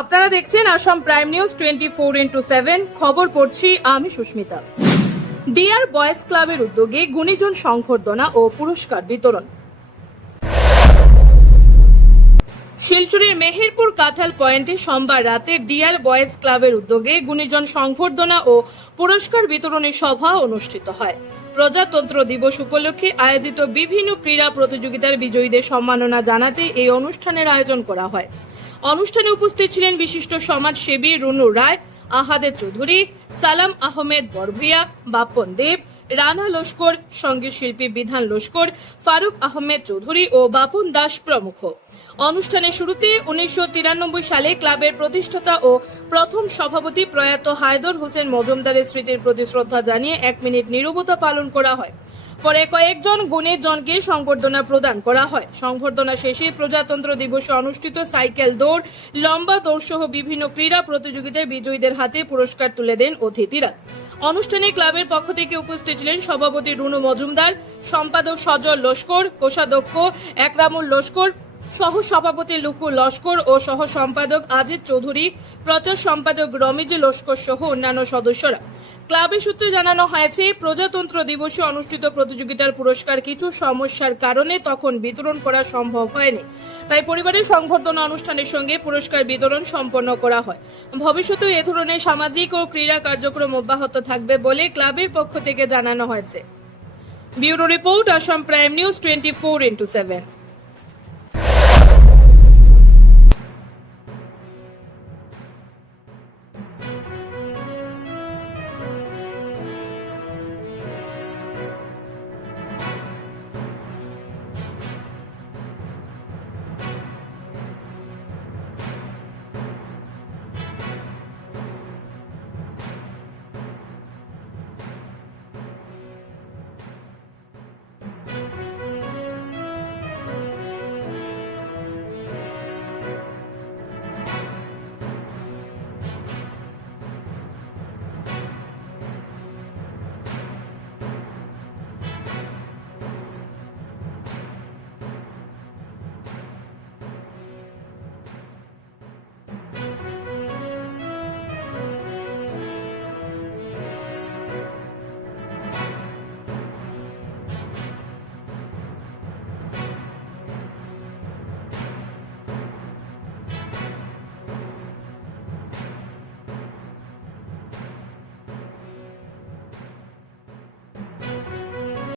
আপনারা দেখছেন Assam prime news 24x7 খবর পড়ছি আমি সুস্মিতা। ডিয়ার বয়েজ ক্লাবের উদ্যোগে গুণীজন সংবর্ধনা ও পুরস্কার বিতরণ। শিলচরের মেহেরপুর কাঁঠাল পয়েন্টে সোমবার রাতে ডিয়ার বয়েজ ক্লাবের উদ্যোগে গুণীজন সংবর্ধনা ও পুরস্কার বিতরণী সভা অনুষ্ঠিত হয়। প্রজাতন্ত্র দিবস উপলক্ষে আয়োজিত বিভিন্ন ক্রীড়া প্রতিযোগিতার বিজয়ীদের সম্মাননা জানাতে এই অনুষ্ঠানের আয়োজন করা হয়। অনুষ্ঠানে উপস্থিত ছিলেন বিশিষ্ট সমাজসেবী রুনু রায়, আহাদের চৌধুরী, সালাম আহমেদ বরভুইয়া, বাপন দেব, রানা লস্কর, সঙ্গীত শিল্পী বিধান লস্কর, ফারুক আহমেদ চৌধুরী ও বাপন দাস প্রমুখ। অনুষ্ঠানের শুরুতে 1993 সালে ক্লাবের প্রতিষ্ঠাতা ও প্রথম সভাপতি প্রয়াত হায়দর হোসেন মজুমদারের স্মৃতির প্রতি শ্রদ্ধা জানিয়ে 1 মিনিট নীরবতা পালন করা হয়। পরে কয়েকজন গুণীজনকে সংবর্ধনা প্রদান করা হয়। সংবর্ধনা শেষে প্রজাতন্ত্র দিবসে অনুষ্ঠিত সাইকেল দৌড়, লম্বা দৌড় সহ বিভিন্ন ক্রীড়া প্রতিযোগিতায় বিজয়ীদের হাতে পুরস্কার তুলে দেন অতিথিরা। অনুষ্ঠানে ক্লাবের পক্ষ থেকে উপস্থিত ছিলেন সভাপতি রুনু মজুমদার, সম্পাদক সজল লস্কর, কোষাধ্যক্ষ একরামুল লস্কর, সহ সভাপতি লুকু লস্কর ও সহ সম্পাদক আজিজ চৌধুরী, প্রচার সম্পাদক রমিজ লস্কর সহ অন্যান্য সদস্যরা। ক্লাবের সূত্রে জানানো হয়েছে, প্রজাতন্ত্র দিবসে অনুষ্ঠিত প্রতিযোগিতার পুরস্কার কিছু সমস্যার কারণে তখন বিতরণ করা সম্ভব হয়নি, তাই পরিবারের সংবর্ধনা অনুষ্ঠানের সঙ্গে পুরস্কার বিতরণ সম্পন্ন করা হয়। ভবিষ্যতে এ ধরনের সামাজিক ও ক্রীড়া কার্যক্রম অব্যাহত থাকবে বলে ক্লাবের পক্ষ থেকে জানানো হয়েছে। Bureau report, Assam prime news 24x7।